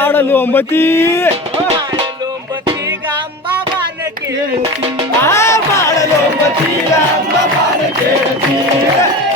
હાડ લોંબતી લોંબતી ગામ બાબાને કેળતી આ બાળ લોંબતી ગામ બાબાને કેળતી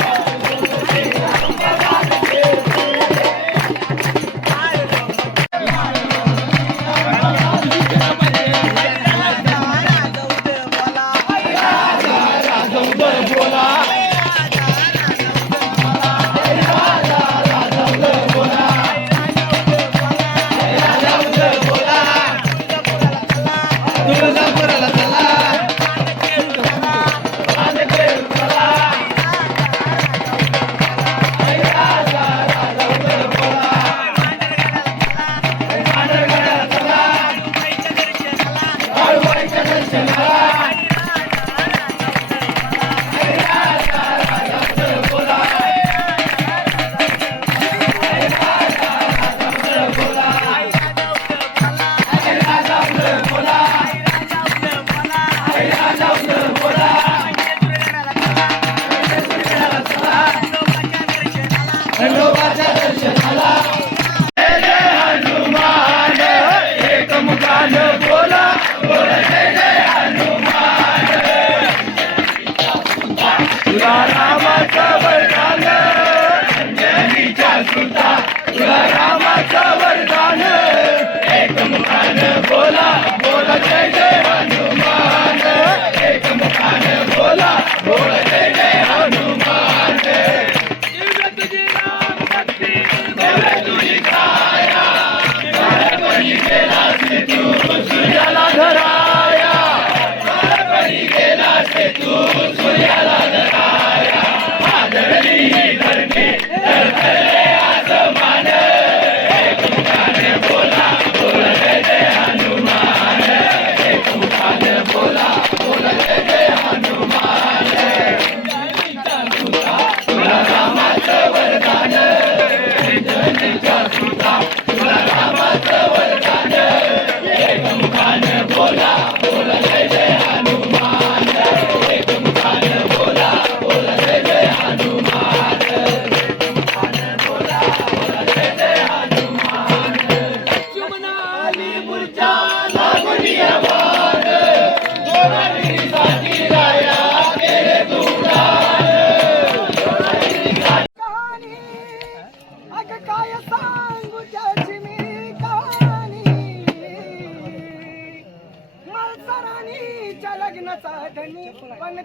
Jai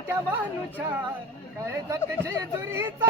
त्या मानुच्या काय दुरी दुरीचा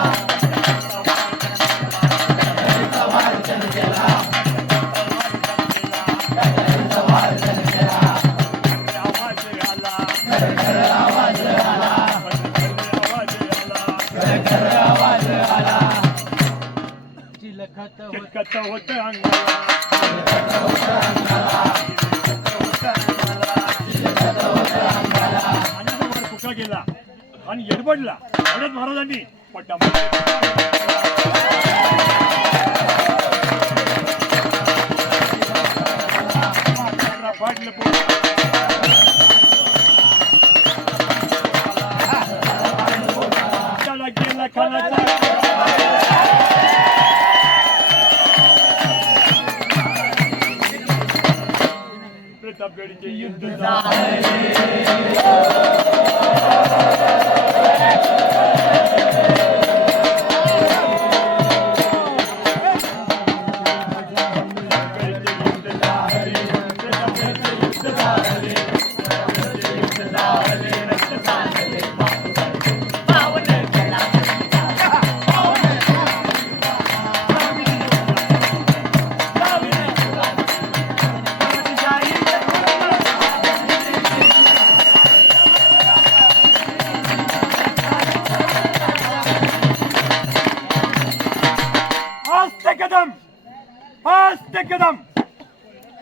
हस्ते कदम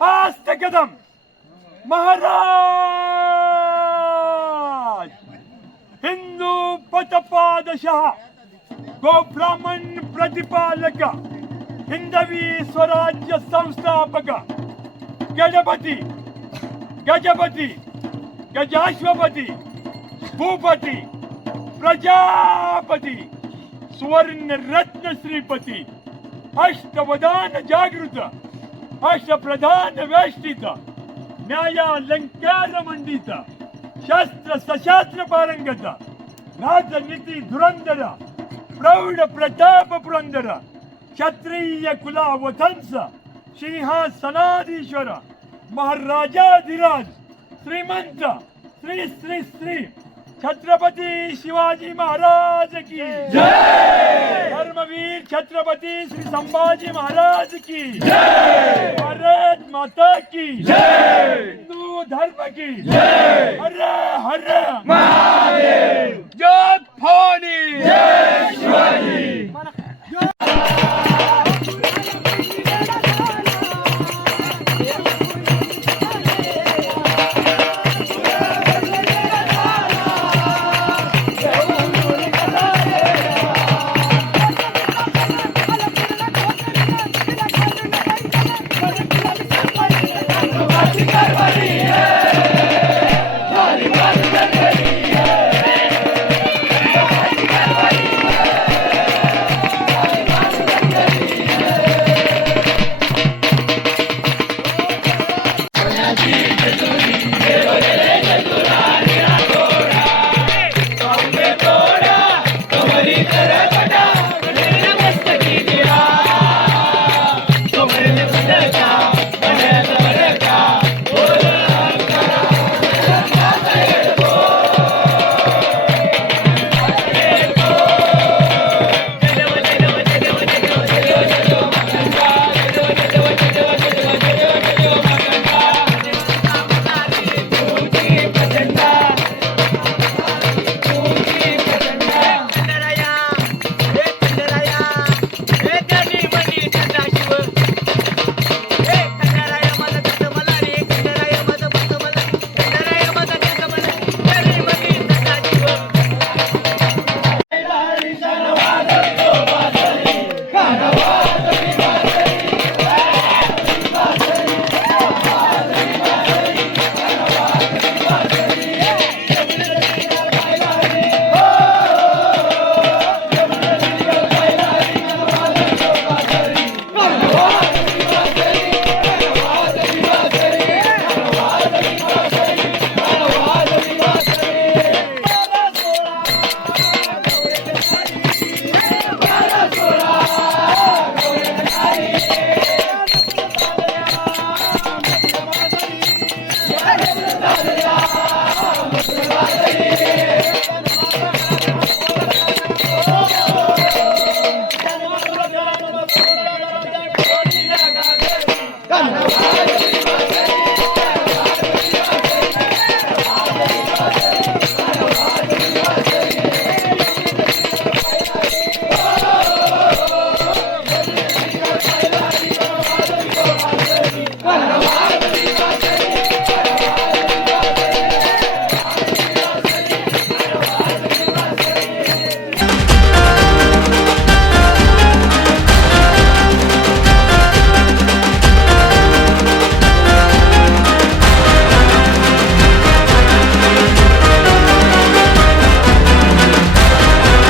हस्ते कदम महाराज हिंदू गो गोब्राह्मण प्रतिपालक हिंदवी स्वराज्य संस्थापक गजपति गजपति गजाश्वपति भूपति प्रजापति स्वर्ण रत्न श्रीपति अष्टवदान जागृत राष्ट्रप्रधान व्याष्टीचा न्यायालंकार मंडीचा शास्त्र सशास्त्र पारंगत, राजनीती धुरंदर, प्रौढ प्रताप पुरंदर क्षत्रिय कुला वथंस सिंहासनाधीश्वर महाराजाधिराज श्रीमंत श्री श्री श्री छत्रपती शिवाजी महाराज की धर्मवीर छत्रपती श्री संभाजी महाराज की जय भारत माता की जय हिंदू धर्म की हर हर महादेव जय जय शिवाजी